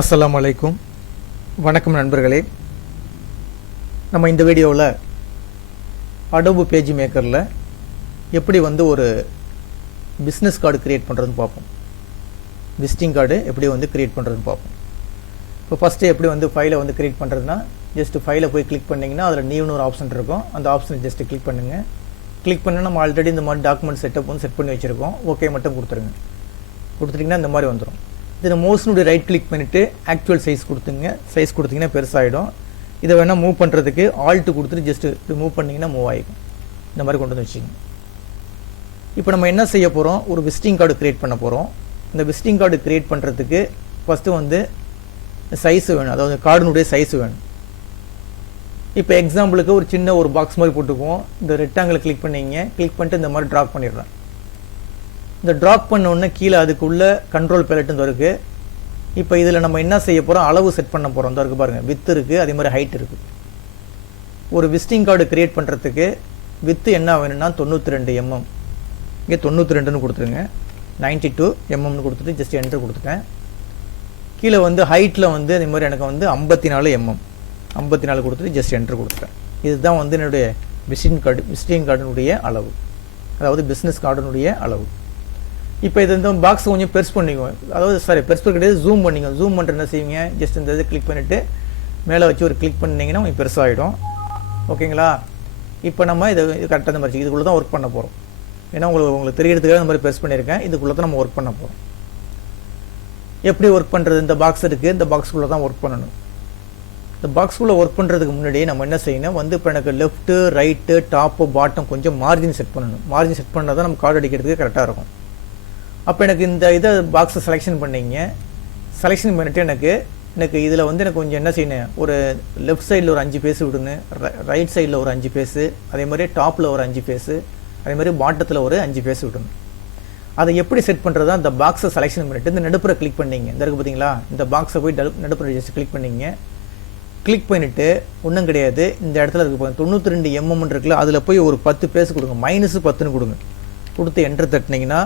அஸ்ஸலாமு அலைக்கும். வணக்கம் நண்பர்களே. நம்ம இந்த வீடியோவில் அடோபி பேஜ் மேக்கரில் எப்படி ஒரு பிஸ்னஸ் கார்டு க்ரியேட் பண்ணுறதுன்னு பார்ப்போம். விசிட்டிங் கார்டு எப்படி க்ரியேட் பண்ணுறதுன்னு பார்ப்போம். இப்போ ஃபஸ்ட்டு எப்படி ஃபைலை க்ரியேட் பண்ணுறதுனா, ஜஸ்ட் ஃபைலை போய் கிளிக் பண்ணிங்கன்னா அதில் நியூன்னு ஒரு ஆப்ஷன் இருக்கும். அந்த ஆப்ஷனை ஜஸ்ட்டு கிளிக் பண்ணுங்கள். கிளிக் பண்ணால் நம்ம ஆல்ரெடி இந்த மாதிரி டாக்குமெண்ட் செட்டப் செட் பண்ணி வச்சுருக்கோம். ஓகே மட்டும் கொடுத்துருங்க. கொடுத்துட்டிங்கன்னா இந்த மாதிரி வந்துடும். இதில் மோஸ்னுடைய ரைட் கிளிக் பண்ணிவிட்டு ஆக்சுவல் சைஸ் கொடுத்துங்க. சைஸ் கொடுத்திங்கன்னா பெருசாகிடும். இதை வேணால் மூவ் பண்ணுறதுக்கு ஆல்ட்டு கொடுத்துட்டு ஜஸ்ட்டு இப்படி மூவ் பண்ணிங்கன்னா மூவ் ஆகிக்கும். இந்த மாதிரி கொண்டு வந்து வச்சுங்க. இப்போ நம்ம என்ன செய்ய போகிறோம், ஒரு விசிட்டிங் கார்டு க்ரியேட் பண்ண போகிறோம். இந்த விசிட்டிங் கார்டு க்ரியேட் பண்ணுறதுக்கு ஃபஸ்ட்டு சைஸ் வேணும், அதாவது கார்டுனுடைய சைஸ் வேணும். இப்போ எக்ஸாம்பிளுக்கு ஒரு சின்ன ஒரு பாக்ஸ் மாதிரி போட்டுக்குவோம். இந்த ரெக்டாங்கில் கிளிக் பண்ணிங்க. கிளிக் பண்ணிட்டு இந்த மாதிரி ட்ராக் பண்ணிடுறேன். இந்த ட்ராப் பண்ண உடனே கீழே அதுக்குள்ளே கண்ட்ரோல் பேலட்டுன்னு இருக்குது. இப்போ இதில் நம்ம என்ன செய்ய போகிறோம், அளவு செட் பண்ண போகிறோம். இந்த இருக்குது பாருங்கள், வித் இருக்குது, அதே மாதிரி ஹைட் இருக்குது. ஒரு விசிட்டிங் கார்டு க்ரியேட் பண்ணுறதுக்கு வித்து என்ன வேணும்னா 92 mm. இங்கே 92ன்னு கொடுத்துருங்க. 92 mmன்னு கொடுத்துட்டு ஜஸ்ட் என்ட்ரு கொடுத்துட்டேன். கீழே ஹைட்டில் அதே மாதிரி எனக்கு 54 mm. 54 கொடுத்துட்டு ஜஸ்ட் என்ட்ரு கொடுத்துட்டேன். இதுதான் என்னுடைய விசிட்டிங் கார்டுனுடைய அளவு, அதாவது பிஸ்னஸ் கார்டுனுடைய அளவு. இப்போ இது இந்த பாக்ஸ் கொஞ்சம் பெருசு பண்ணிக்குவோம், அதாவது பெருசு கிடையாது, ஜூம் பண்ணிங்க. ஜூம் பண்ணுற என்ன செய்வீங்க, ஜஸ்ட் இந்த இதை கிளிக் பண்ணிவிட்டு மேலே வச்சு ஒரு கிளிக் பண்ணிங்கன்னா கொஞ்சம் பெருசாகிடும். ஓகேங்களா? இப்போ நம்ம இதை கரெக்டாக இந்த மாதிரி இதுக்குள்ளே தான் ஒர்க் பண்ண போகிறோம். ஏன்னா உங்களுக்கு தெரியறதுக்காக இந்த மாதிரி பெருசு பண்ணியிருக்கேன். இதுக்குள்ளே தான் நம்ம ஒர்க் பண்ண போகிறோம். எப்படி ஒர்க் பண்ணுறது, இந்த பாக்ஸ் இருக்குது, இந்த பாக்ஸுக்குள்ளே தான் ஒர்க் பண்ணணும். இந்த பாக்ஸுக்குள்ளே ஒர்க் பண்ணுறதுக்கு முன்னாடி நம்ம என்ன செய்யணும், இப்போ எனக்கு லெஃப்ட்டு ரைட்டு டாப்பு பாட்டம் கொஞ்சம் மார்ஜின் செட் பண்ணணும். மார்ஜின் செட் பண்ணால் தான் நம்ம கார்டு அடிக்கிறதுக்கு கரெக்டாக இருக்கும். அப்போ எனக்கு இந்த பாக்ஸை செலெக்ஷன் பண்ணிங்க. செலெக்ஷன் பண்ணிவிட்டு எனக்கு இதில் எனக்கு கொஞ்சம் என்ன செய்யணும், ஒரு லெஃப்ட் சைடில் ஒரு 5 பேஸ் விடுங்க, ரைட் சைடில் ஒரு 5 பேஸு, அதே மாதிரி டாப்பில் ஒரு 5 பேஸு, அதே மாதிரி பாட்டத்தில் ஒரு 5 பேஸ் விடுங்க. அதை எப்படி செட் பண்ணுறதா, இந்த பாக்ஸை செலெக்ஷன் பண்ணிவிட்டு இந்த நடுப்புற கிளிக் பண்ணிங்க. இந்த இருக்குது பார்த்தீங்களா, இந்த பாக்ஸை போய் நடுப்புற ஜஸ்ட் கிளிக் பண்ணிங்க. கிளிக் பண்ணிவிட்டு ஒன்றும் கிடையாது, இந்த இடத்துல இருக்குது 92 mm இருக்குல்ல, அதில் போய் ஒரு 10 பேஸ் கொடுங்க, -10ன்னு கொடுங்க. கொடுத்து என்ட்ரு தட்டினீங்கன்னா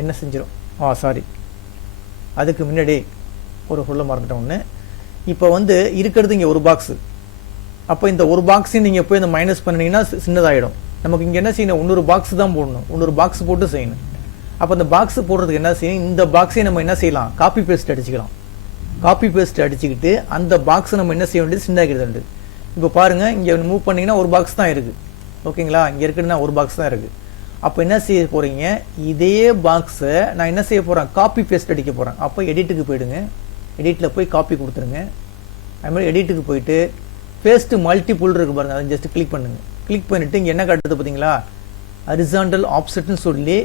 என்ன செஞ்சிடும், சாரி அதுக்கு முன்னாடி ஒரு சொல்ல மறந்துட்டேன் ஒன்று. இப்போ இருக்கிறது இங்கே ஒரு பாக்ஸு. அப்போ இந்த ஒரு பாக்ஸையும் நீங்கள் போய் இந்த மைனஸ் பண்ணிங்கன்னா சின்னதாகிடும். நமக்கு இங்கே என்ன செய்யணும், இன்னொரு பாக்ஸ் தான் போடணும், இன்னொரு பாக்ஸ் போட்டு செய்யணும். அப்போ இந்த பாக்ஸ் போடுறதுக்கு என்ன செய்யணும், இந்த பாக்ஸையும் நம்ம என்ன செய்யலாம், காப்பி பேஸ்ட் அடிச்சுக்கலாம். காப்பி பேஸ்ட் அடிச்சுக்கிட்டு அந்த பாக்ஸை நம்ம என்ன செய்ய வேண்டியது, சின்னாக்கிறது. இப்போ பாருங்கள், இங்கே மூவ் பண்ணிங்கன்னா ஒரு பாக்ஸ் தான் இருக்குது. ஓகேங்களா? இங்கே இருக்குதுன்னா ஒரு பாக்ஸ் தான் இருக்குது. அப்போ என்ன செய்ய போகிறீங்க, இதே பாக்ஸை நான் என்ன செய்ய போகிறேன், காப்பி பேஸ்ட் அடிக்க போகிறேன். அப்போ எடிட்டுக்கு போயிடுங்க. எடிட்டில் போய் காப்பி கொடுத்துருங்க. அதுமாதிரி எடிட்டுக்கு போயிட்டு பேஸ்ட்டு மல்டிபிள் இருக்குது பாருங்கள், அதை ஜஸ்ட் கிளிக் பண்ணுங்கள். கிளிக் பண்ணிவிட்டு இங்கே என்ன காட்டுது பார்த்தீங்களா, ஹரிசாண்டல் ஆப்செட்னு சொல்லி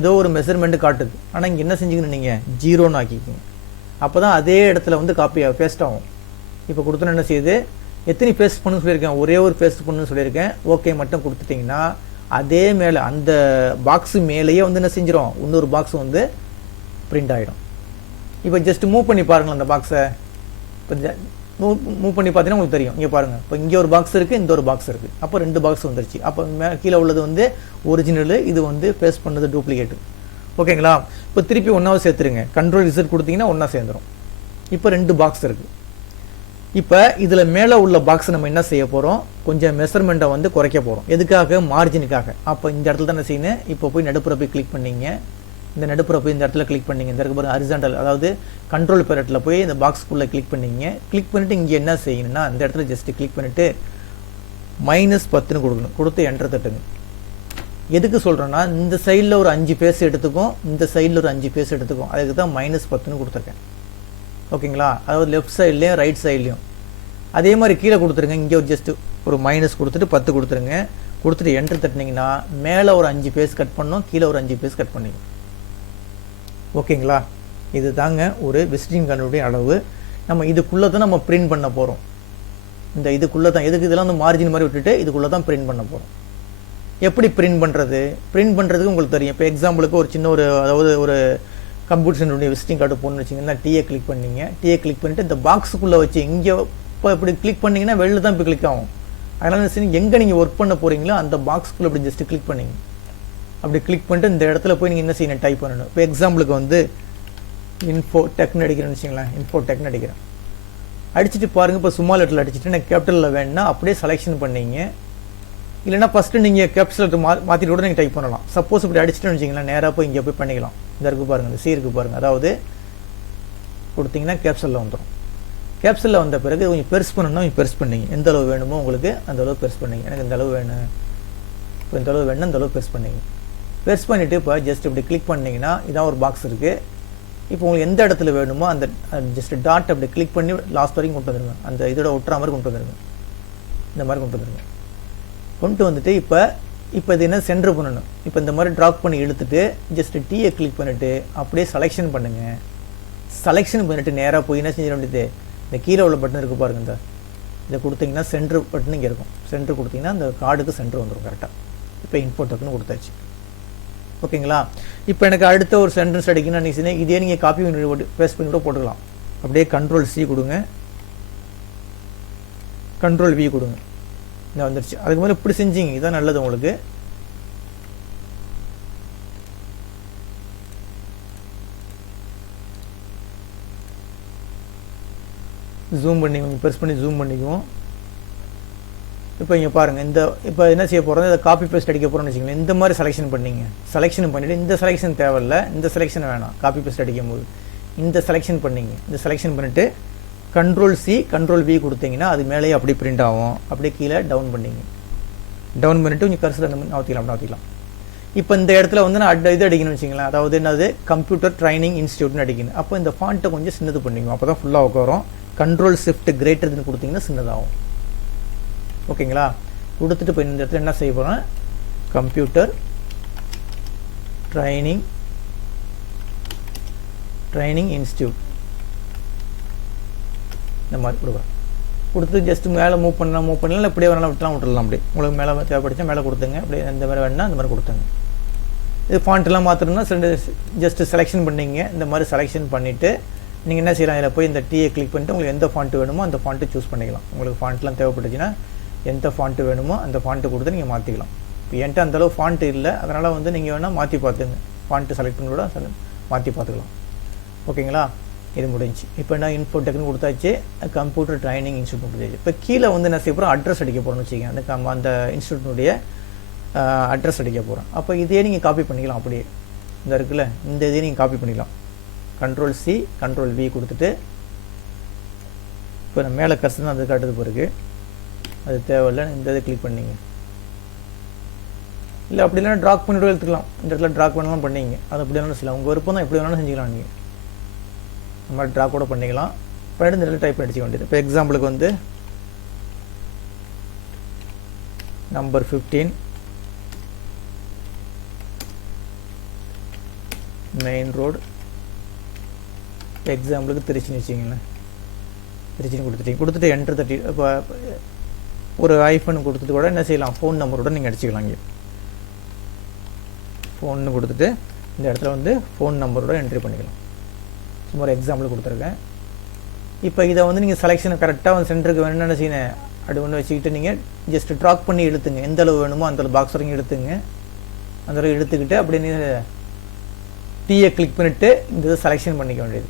ஏதோ ஒரு மெஷர்மெண்ட்டு காட்டுது. ஆனால் இங்கே என்ன செஞ்சுக்கணும், நீங்கள் 0ன்னு ஆக்கிக்கோங்க. அப்போ தான் அதே இடத்துல காப்பி பேஸ்ட் ஆகும். இப்போ கொடுத்தோன்னு என்ன செய்யுது, எத்தனை பேஸ்ட் பண்ணுன்னு சொல்லியிருக்கேன், ஒரே ஒரு பேஸ்ட் பண்ணுன்னு சொல்லியிருக்கேன். ஓகே மட்டும் கொடுத்துட்டிங்கன்னா அதே மேலே அந்த பாக்ஸு மேலேயே என்ன செஞ்சிடும், இன்னொரு பாக்ஸ் பிரிண்ட் ஆகிடும். இப்போ ஜஸ்ட் மூவ் பண்ணி பாருங்கள் அந்த பாக்ஸை. இப்போ மூவ் பண்ணி பார்த்தீங்கன்னா உங்களுக்கு தெரியும். இங்கே பாருங்கள், இப்போ இங்கே ஒரு பாக்ஸ் இருக்குது, இந்த ஒரு பாக்ஸ் இருக்குது. அப்போ 2 பாக்ஸ் வந்துருச்சு. அப்போ கீழே உள்ளது ஒரிஜினலு, இது பேஸ்ட் பண்ணது டூப்ளிகேட்டு. ஓகேங்களா? இப்போ திருப்பி ஒன்றாவது சேர்த்துருங்க. கண்ட்ரோல் ரிசல்ட் கொடுத்தீங்கன்னா ஒன்றா சேர்ந்துடும். இப்போ 2 பாக்ஸ் இருக்குது. இப்போ இதில் மேலே உள்ள பாக்ஸை நம்ம என்ன செய்ய போகிறோம், கொஞ்சம் மெஷர்மெண்ட்டை குறைக்க போகிறோம். எதுக்காக, மார்ஜினுக்காக. அப்போ இந்த இடத்துல தான் என்ன செய்யணும், இப்போ போய் நடுப்புற போய் கிளிக் பண்ணிங்க. இந்த நடுப்புற போய் இந்த இடத்துல கிளிக் பண்ணிங்க. இந்த இருக்க ஹரிசாண்டல், அதாவது கண்ட்ரோல் பேலட்டில் போய் இந்த பாக்ஸுக்குள்ளே கிளிக் பண்ணிங்க. கிளிக் பண்ணிவிட்டு இங்கே என்ன செய்யணும்னா, இந்த இடத்துல ஜஸ்ட்டு கிளிக் பண்ணிவிட்டு -10ன்னு கொடுக்கணும். கொடுத்து என்ட்ரு தட்டுங்க. எதுக்கு சொல்கிறேன்னா, இந்த சைடில் ஒரு 5 பேஸ் எடுத்துக்கும், இந்த சைடில் ஒரு 5 பேஸ் எடுத்துக்கும். அதுக்கு தான் -10ன்னு கொடுத்துருக்கேன். ஓகேங்களா? அதாவது லெஃப்ட் சைட்லேயும் ரைட் சைட்லேயும் அதே மாதிரி கீழே கொடுத்துருங்க. இங்கே ஒரு ஜஸ்ட்டு ஒரு மைனஸ் கொடுத்துட்டு 10 கொடுத்துருங்க. கொடுத்துட்டு என்ட்ரு தட்டினீங்கன்னா மேலே ஒரு 5 பேஸ் கட் பண்ணோம், கீழே ஒரு 5 பேஸ் கட் பண்ணிங்க. ஓகேங்களா? இது தாங்க ஒரு விசிட்டிங் கார்டுடைய அளவு. நம்ம இதுக்குள்ளே தான் நம்ம பிரிண்ட் பண்ண போகிறோம். இந்த இதுக்குள்ளே தான், எதுக்கு இதெல்லாம் மார்ஜின் மாதிரி விட்டுட்டு இதுக்குள்ளே தான் பிரிண்ட் பண்ண போகிறோம். எப்படி பிரிண்ட் பண்ணுறது, பிரிண்ட் பண்ணுறதுக்கு உங்களுக்கு தெரியும். இப்போ எக்ஸாம்பிளுக்கு ஒரு சின்ன அதாவது ஒரு கம்ப்யூட்டர் சென்டருடைய விசிட்டிங் கார்டு போகணுன்னு வச்சிங்கன்னா டீயை கிளிக் பண்ணிங்க. டீயை கிளிக் பண்ணிவிட்டு இந்த பாக்ஸுக்குள்ளே வச்சு இங்கே இப்போ இப்படி கிளிக் பண்ணிங்கன்னா வெளில தான் இப்போ கிளிக் ஆகும். அதனால் சரி, எங்கே நீங்கள் ஒர்க் பண்ண போகிறீங்களோ அந்த பாக்ஸுக்குள்ளே அப்படி ஜஸ்ட்டு கிளிக் பண்ணிங்க. அப்படி கிளிக் பண்ணிட்டு இந்த இடத்துல போய் நீங்கள் என்ன செய்யணும், டைப் பண்ணணும். இப்போ எக்ஸாம்பிளுக்கு இன்ஃபோ டெக்னு அடிக்கிறேன்னு வச்சுங்களேன், இன்ஃபோ டெக்னு அடிக்கிறேன். அடிச்சுட்டு பாருங்கள், இப்போ ஸ்மால் லெட்டரில் அடிச்சுட்டு எனக்கு கேபிட்டலில் வேணுன்னா அப்படியே செலெக்ஷன் பண்ணிங்க. இல்லைனா ஃபஸ்ட்டு நீங்கள் கேபிட்டல் லெட்டர் மாற்றிட்டு கூட நீங்கள் டைப் பண்ணலாம். சப்போஸ் இப்படி அடிச்சுட்டு வச்சிங்களேன், நேராக போய் இங்கே போய் பண்ணிக்கலாம். இந்த இருக்குது பாருங்கள், இந்த சி இருக்குது பாருங்கள், அதாவது கொடுத்தீங்கன்னா கேப்சலில் வந்துடும். கேப்சலில் வந்த பிறகு கொஞ்சம் பெருசு பண்ணணும்னா கொஞ்சம் பெருசு பண்ணிங்க. எந்த அளவு வேணுமோ உங்களுக்கு அந்த அளவு பெருசு பண்ணிங்க. எனக்கு இந்த அளவு வேணும், இப்போ இந்த அளவு வேணும்னா இந்த அளவு பெருசு பண்ணிங்க. பெருசு பண்ணிவிட்டு இப்போ ஜஸ்ட் இப்படி கிளிக் பண்ணிங்கன்னா இதான் ஒரு பாக்ஸ் இருக்குது. இப்போ உங்களுக்கு எந்த இடத்துல வேணுமோ அந்த ஜஸ்ட் டாட் அப்படி கிளிக் பண்ணி லாஸ்ட் வரைக்கும் கொண்டு வந்துடுங்க. அந்த இதோட ஒட்டுற மாதிரி கொண்டு வந்துடுங்க. இந்த மாதிரி கொண்டு வந்துடுங்க. கொண்டு வந்துட்டு இப்போ இது என்ன சென்டர் பண்ணணும். இப்போ இந்த மாதிரி ட்ராப் பண்ணி இழுத்துட்டு ஜஸ்ட் டீயை கிளிக் பண்ணிவிட்டு அப்படியே செலெக்ஷன் பண்ணுங்கள். செலெக்ஷன் பண்ணிவிட்டு நேராக போய் என்ன செஞ்சிட வேண்டியது, இந்த கீழே உள்ள பட்டன் இருக்குது பாருங்கள், இதை கொடுத்தீங்கன்னா சென்ட்ரு பட்டன் இங்கே இருக்கும். சென்ட்ரு கொடுத்தீங்கன்னா அந்த கார்டுக்கு சென்ட்ரு வந்துடும் கரெக்டாக. இப்போ இன்புட் டக்குன்னு கொடுத்தாச்சு. ஓகேங்களா? இப்போ எனக்கு அடுத்த ஒரு சென்டென்ஸ் அடிக்கணும்னு நினைச்சீங்கன்னா இதே நீங்கள் காப்பி பண்ணி பேஸ்ட் பண்ணி கூட போட்டுக்கலாம். அப்படியே கண்ட்ரோல் சி கொடுங்க, கண்ட்ரோல் வி கொடுங்க. இந்த வந்துருச்சு. அதுக்கு மேலே இப்படி செஞ்சீங்க, இதான் நல்லது உங்களுக்கு. ஜூம் பண்ணி கொஞ்சம் பெருசு பண்ணி ஜூம் பண்ணிக்குவோம். இப்போ இங்கே பாருங்கள், இப்போ என்ன செய்ய போகிறோம், இதை காப்பி பேஸ்ட் அடிக்க போகிறோம்னு வச்சுக்கோங்களேன். இந்த மாதிரி செலெக்ஷன் பண்ணிங்க. செலெக்ஷன் பண்ணிவிட்டு இந்த செலெக்ஷன் தேவையில்லை, இந்த செலெக்ஷன் வேணாம். காப்பி பேஸ்ட் அடிக்கும் போது இந்த செலெக்ஷன் பண்ணிங்க. இந்த செலெக்ஷன் பண்ணிவிட்டு கண்ட்ரோல் சி கண்ட்ரோல் வி கொடுத்தீங்கன்னா அது மேலேயே அப்படி பிரிண்ட் ஆகும். அப்படியே கீழே டவுன் பண்ணிங்க. டவுன் பண்ணிவிட்டு கொஞ்சம் கர்சர் நவுத்திக்கலாம். இப்போ இந்த இடத்துல வந்து நான் இது அடிக்கணும்னு வச்சுங்களேன். அதாவது என்னது, கம்ப்யூட்டர் ட்ரைனிங் இன்ஸ்டியூட்னு அடிக்கணும். அப்போ இந்த ஃபாண்ட்டை கொஞ்சம் சின்னது பண்ணிக்குவோம். அப்போ தான் ஃபுல்லாக உட்காரும். கண்ட்ரோல் ஷிஃப்ட் கிரேட்டர்னு கொடுத்தீங்கன்னா சின்னதாகும். ஓகேங்களா? கொடுத்துட்டு இப்போ இந்த இடத்துல என்ன செய்ய போகிறோம், கம்ப்யூட்டர் ட்ரைனிங் இன்ஸ்டியூட் இந்த மாதிரி கொடுக்குறோம். கொடுத்து ஜஸ்ட் மேலே மூவ் பண்ணலாம் இப்படியே வேணாலும் விட்டுடலாம். அப்படி உங்களுக்கு மேலே தேவைப்படுச்சா மேலே கொடுத்துங்க. அப்படியே எந்த மாதிரி வேணுன்னா அந்த மாதிரி கொடுத்துங்க. இது ஃபாண்ட்லாம் மாற்றணும்னா ஜஸ்ட் செலெக்ஷன் பண்ணிங்க. இந்த மாதிரி செலெக்ஷன் பண்ணிவிட்டு நீங்கள் என்ன செய்யலாம், இதில் போய் இந்த டீயை கிளிக் பண்ணிட்டு உங்களுக்கு எந்த ஃபாண்ட்டு வேணுமோ அந்த ஃபாண்ட்டு சூஸ் பண்ணிக்கலாம். உங்களுக்கு ஃபாண்ட்லாம் தேவைப்பட்டுச்சுன்னா எந்த ஃபாண்ட்டு வேணுமோ அந்த ஃபாண்ட்டு கொடுத்து நீங்கள் மாற்றிக்கலாம். இப்போ என்கிட்ட அந்தளவு ஃபாண்ட்டு இல்லை, அதனால் வந்து நீங்கள் வேணால் மாற்றி பார்த்துங்க. ஃபாண்ட்டு செலக்ட் பண்ணி கூட மாற்றி பார்த்துக்கலாம். ஓகேங்களா? இது முடிஞ்சு. இப்போ என்ன இன்ஃபோ டெக்னு கொடுத்தாச்சு, கம்ப்யூட்டர் ட்ரைனிங் இன்ஸ்டியூட் கொடுத்தாச்சு. இப்போ கீழே வந்து என்ன செய்ய போகிறோம், அட்ரஸ் அடிக்க போகிறோம்னு வச்சுக்கோங்க. அந்த இன்ஸ்டியூட்டினுடைய அட்ரஸ் அடிக்க போகிறோம். அப்போ இதே நீங்கள் காப்பி பண்ணிக்கலாம். அப்படியே இந்த இருக்குல்ல, இந்த இதையே நீங்கள் காப்பி பண்ணிக்கலாம். கண்ட்ரோல் சி கண்ட்ரோல் வி கொடுத்துட்டு இப்போ நான் மேலே கர்சர் தான் அது காட்டுது பிறகு அது தேவையில்லை. இந்த இதை கிளிக் பண்ணிங்க. இல்லை அப்படி இல்லைனா ட்ராக் பண்ணிவிட்டு எடுத்துக்கலாம். இந்த இடத்துல ட்ராக் பண்ணலாம் பண்ணிங்க. அது அப்படி வேணாலும் செய்யலாம். உங்கள் விருப்பம் தான், எப்படி வேணாலும் செஞ்சுக்கலாம். நீங்கள் இந்த மாதிரி ட்ராக் கூட பண்ணிக்கலாம். பண்ணிட்டு இந்த இடத்துல டைப் பண்ணி அடிச்சிக்க வேண்டியது. இப்போ எக்ஸாம்பிளுக்கு வந்து நம்பர் 15 மெயின் ரோடு, எக்ஸாம்பிளுக்கு திருச்சின்னு வச்சிங்களேன். திருச்சின்னு கொடுத்துட்டு என்ட்ரு தட்டி இப்போ ஒரு ஐஃபோன் கொடுத்துட்டு கூட என்ன செய்யலாம், ஃபோன் நம்பரோட நீங்கள் அடிச்சிக்கலாம். இங்கே ஃபோன்னு கொடுத்துட்டு இந்த இடத்துல வந்து ஃபோன் நம்பரோட என்ட்ரி பண்ணிக்கலாம். சும்மா ஒரு எக்ஸாம்பிள் கொடுத்துருக்கேன். இப்போ இதை வந்து நீங்கள் செலெக்ஷன் கரெக்டாக வந்து சென்டருக்கு வேணும்னு என்ன செய்யணும், அப்படி ஒன்று வச்சுக்கிட்டு நீங்கள் ஜஸ்ட் ட்ராக் பண்ணி இழுத்துங்க. எந்த அளவு வேணுமோ அந்த அளவு பாக்ஸ் வரைக்கும் எடுத்துங்க. அந்த அளவு எடுத்துக்கிட்டு அப்படியே டீயை கிளிக் பண்ணிவிட்டு இந்த இதை செலெக்ஷன் பண்ணிக்க வேண்டியது.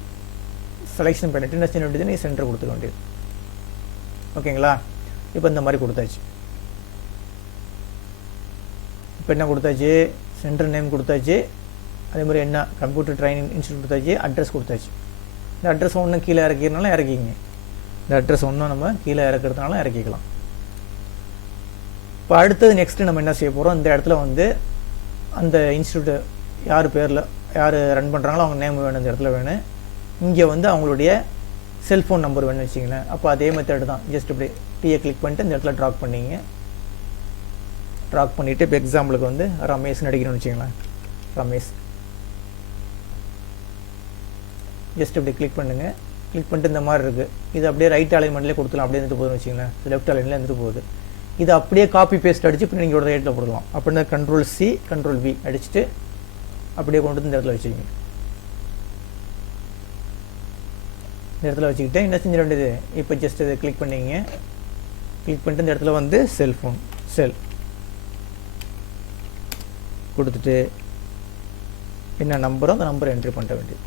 செலெக்ஷன் பண்ணிவிட்டு என்ன செய்ய வேண்டியது, நீங்கள் சென்டர் கொடுத்துக்க வேண்டியது. ஓகேங்களா? இப்போ இந்த மாதிரி கொடுத்தாச்சு. இப்போ என்ன கொடுத்தாச்சு, சென்டர் நேம் கொடுத்தாச்சு. அதே மாதிரி என்ன கம்ப்யூட்டர் ட்ரைனிங் இன்ஸ்டியூட் கொடுத்தாச்சு. அட்ரஸ் கொடுத்தாச்சு. இந்த அட்ரஸ் ஒன்றும் கீழே இறக்கிறதுனால இறக்கிங்க. இந்த அட்ரஸ் ஒன்றும் நம்ம கீழே இறக்கிறதுனால இறக்கிக்கலாம். இப்போ அடுத்தது நெக்ஸ்ட்டு நம்ம என்ன செய்ய போகிறோம், இந்த இடத்துல வந்து அந்த இன்ஸ்டியூட்டு யார் பேரில் யார் ரன் பண்ணுறாங்களோ அவங்க நேம் வேணும். இந்த இடத்துல வேணும். இங்கே வந்து அவங்களுடைய செல்ஃபோன் நம்பர் வேணும்னு வச்சிங்களேன். அப்போ அதே மெத்தட் தான். ஜஸ்ட் இப்படி டீயை கிளிக் பண்ணிட்டு இந்த இடத்துல ட்ராக் பண்ணிங்க. ட்ராக் பண்ணிவிட்டு இப்போ எக்ஸாம்பிளுக்கு வந்து ரமேஷ்னு அடிக்கணும்னு வச்சிங்களேன். ரமேஷ் ஜஸ்ட் இப்படி கிளிக் பண்ணுங்கள். கிளிக் பண்ணிட்டு இந்த மாதிரி இருக்குது. இது அப்படியே ரைட் அலைன்மெண்ட்லேயே கொடுத்துலாம். அப்படியே இருந்துட்டு போகுதுன்னு வச்சிங்களேன். லெஃப்ட் அலைன்ல இருந்துட்டு போகுது. இது அப்படியே காப்பி பேஸ்ட் அடித்து இப்போ நீங்கள் ஒரு ரைட்டில் போடலாம். அப்படின்னா கண்ட்ரோல் சி கண்ட்ரோல் வி அடிச்சுட்டு அப்படியே கொண்டு வந்து இந்த இடத்துல வச்சுக்கிங்க. இந்த இடத்துல வச்சுக்கிட்டு என்ன செஞ்சிட வேண்டியது, இப்போ ஜஸ்ட் இதை கிளிக் பண்ணிங்க. கிளிக் பண்ணிட்டு இந்த இடத்துல வந்து செல்ஃபோன் செல் கொடுத்துட்டு என்ன நம்பரோ அந்த நம்பரை என்ட்ரி பண்ண வேண்டியது.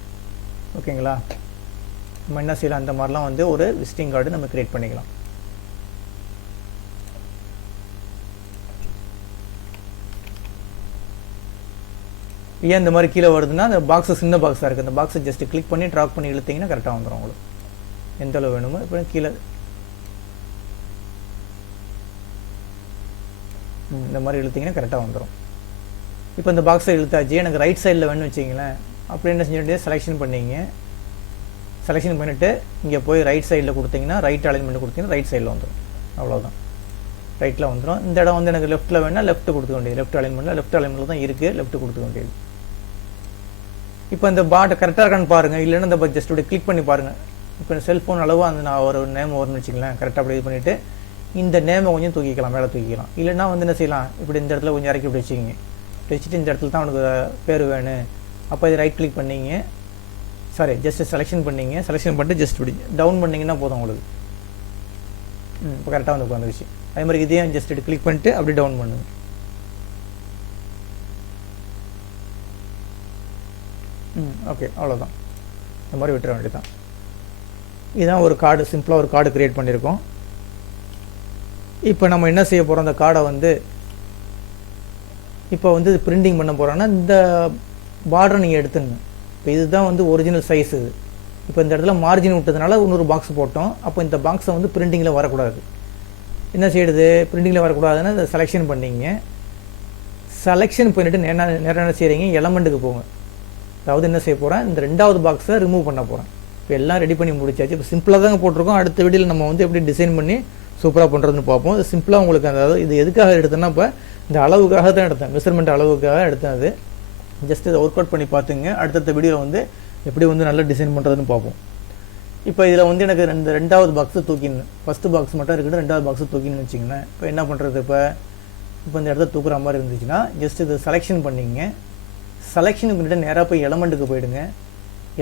ஓகேங்களா. நம்ம என்ன செய்யலாம், அந்த மாதிரிலாம் வந்து ஒரு விசிட்டிங் கார்டு நம்ம கிரியேட் பண்ணிக்கலாம். ஏன் இந்த மாதிரி கீழே வருதுன்னா, அந்த பாக்ஸு சின்ன பாக்ஸாக இருக்குது. அந்த பாக்ஸை ஜஸ்ட் கிளிக் பண்ணி ட்ராக் பண்ணி இழுத்தீங்கன்னா கரெக்டாக வந்துடும் உங்களுக்கு. எந்த அளவு வேணுமோ இப்போ கீழே இந்த மாதிரி இழுத்தீங்கன்னா கரெக்டாக வந்துடும். இப்போ இந்த பாக்ஸை இழுத்தாச்சு, எனக்கு ரைட் சைடில் வேணும்னு வச்சிங்களேன். அப்படி என்ன செஞ்சுட்டு செலெக்ஷன் பண்ணிங்க. செலெக்ஷன் பண்ணிவிட்டு இங்கே போய் ரைட் சைடில் கொடுத்தீங்கன்னா, ரைட் அலைன்மெண்ட் கொடுத்தீங்கன்னா ரைட் சைடில் வந்துடும். அவ்வளோதான், ரைட்டில் வந்துடும். இந்த இடம் வந்து எனக்கு லெஃப்ட்டில் வேணால் லெஃப்ட் கொடுத்துக்க வேண்டியது. லெஃப்ட் அலைன்மெண்ட்டில் தான் இருக்குது, லெஃப்ட் கொடுத்துக்க வேண்டியது. இப்போ இந்த பாட்டை கரெக்டாக இருக்கான்னு பாருங்கள். இல்லைன்னா இந்த ஜஸ்ட் இப்படி கிளிக் பண்ணி பாருங்கள். இப்போ செல்ஃபோன் அளவாக அந்த நான் ஒரு நேம் வரும்னு வச்சுக்கலாம். கரெக்டாக அப்படி இது பண்ணிவிட்டு இந்த நேமை கொஞ்சம் தூக்கிக்கலாம், மேலே தூக்கிக்கலாம். இல்லைன்னா வந்து என்ன செய்யலாம், இப்படி இந்த இடத்துல கொஞ்சம் இறக்கி இப்படி வச்சுக்கிங்க. வச்சுட்டு இந்த இடத்துல தான் அவனுக்கு பேர் வேணும். அப்போ இது ரைட் கிளிக் பண்ணிங்க, சாரி ஜஸ்ட்டு செலெக்ஷன் பண்ணிங்க. செலெக்ஷன் பண்ணிட்டு ஜஸ்ட் இப்படி டவுன் பண்ணிங்கன்னா போதும் உங்களுக்கு. இப்போ கரெக்டாக வந்து உட்காந்துருச்சு. அதே மாதிரி இதையும் ஜஸ்ட் இப்படி கிளிக் பண்ணிட்டு அப்படி டவுன் பண்ணுங்க. ஓகே, அவ்வளோதான். இந்த மாதிரி விட்டுற வேண்டியதான். இதுதான் ஒரு கார்டு, சிம்பிளாக ஒரு கார்டு க்ரியேட் பண்ணியிருக்கோம். இப்போ நம்ம என்ன செய்ய போகிறோம், அந்த கார்டை வந்து இப்போ வந்து பிரிண்டிங் பண்ண போகிறோன்னா இந்த பார்டரை நீங்கள் எடுத்துங்க. இப்போ இதுதான் வந்து ஒரிஜினல் சைஸ். இது இப்போ இந்த இடத்துல மார்ஜின் விட்டதுனால இன்னொரு பாக்ஸ் போட்டோம். அப்போ இந்த பாக்ஸை வந்து பிரிண்டிங்கில் வரக்கூடாது. என்ன செய்யுது, பிரிண்டிங்கில் வரக்கூடாதுன்னு அதை செலெக்ஷன் பண்ணிங்க. செலெக்ஷன் பண்ணிவிட்டு நேரம் என்ன செய்கிறீங்க, எலமெண்ட்டுக்கு போங்க. அதாவது என்ன செய்ய போகிறேன், இந்த ரெண்டாவது பாக்ஸை ரிமூவ் பண்ண போகிறேன். இப்போ எல்லாம் ரெடி பண்ணி முடிச்சாச்சு. இப்போ சிம்பிளாக தாங்க போட்டிருக்கோம். அடுத்த வீடியோவில் நம்ம வந்து எப்படி டிசைன் பண்ணி சூப்பராக பண்ணுறதுன்னு பார்ப்போம். இது சிம்பிளாக உங்களுக்கு, அதாவது இது எதுக்காக எடுத்தேன்னா, இப்போ இந்த அளவுக்காக தான் எடுத்தேன், மெஷர்மெண்ட் அளவுக்காக எடுத்தேன். அது ஜஸ்ட் இதை ஒர்க் அவுட் பண்ணி பார்த்துங்க. அடுத்த வீடியோவில் வந்து எப்படி வந்து நல்லா டிசைன் பண்ணுறதுன்னு பார்ப்போம். இப்போ இதில் வந்து எனக்கு ரெண்டாவது பாக்ஸு தூக்கிடணும். ஃபஸ்ட்டு பாக்ஸ் மட்டும் இருக்குது, ரெண்டாவது பாக்ஸு தூக்கின்னு வச்சிங்கன்னா இப்போ என்ன பண்ணுறது, இப்போ இந்த இடத்த தூக்குற மாதிரி இருந்துச்சுன்னா ஜஸ்ட் இதை செலெக்ஷன் பண்ணிங்க. செலெக்ஷன் பண்ணிவிட்டு நேராக போய் எலமெண்ட்டுக்கு போயிடுங்க.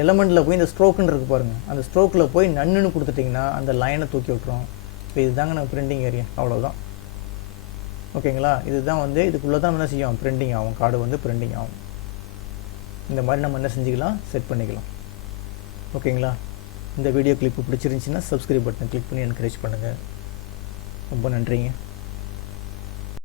எலமெண்ட்டில் போய் இந்த ஸ்ட்ரோக்குன்னு இருக்குது பாருங்கள், அந்த ஸ்ட்ரோக்கில் போய் நன்னுன்னு கொடுத்துட்டிங்கன்னா அந்த லைனை தூக்கி விட்டுரும். இப்போ இதுதாங்க நம்ம பிரிண்டிங் ஏரியா, அவ்வளோதான். ஓகேங்களா. இதுதான் வந்து இதுக்குள்ளே தான் என்ன செய்யும், பிரிண்டிங் ஆகும். கார்டு வந்து பிரிண்டிங் ஆகும். இந்த மாதிரி நம்ம என்ன செஞ்சுக்கலாம், செட் பண்ணிக்கலாம். ஓகேங்களா. இந்த வீடியோ கிளிப்பு பிடிச்சிருந்துச்சின்னா சப்ஸ்கிரைப் பட்டன் கிளிக் பண்ணி என்கரேஜ் பண்ணுங்கள். ரொம்ப நன்றிங்க.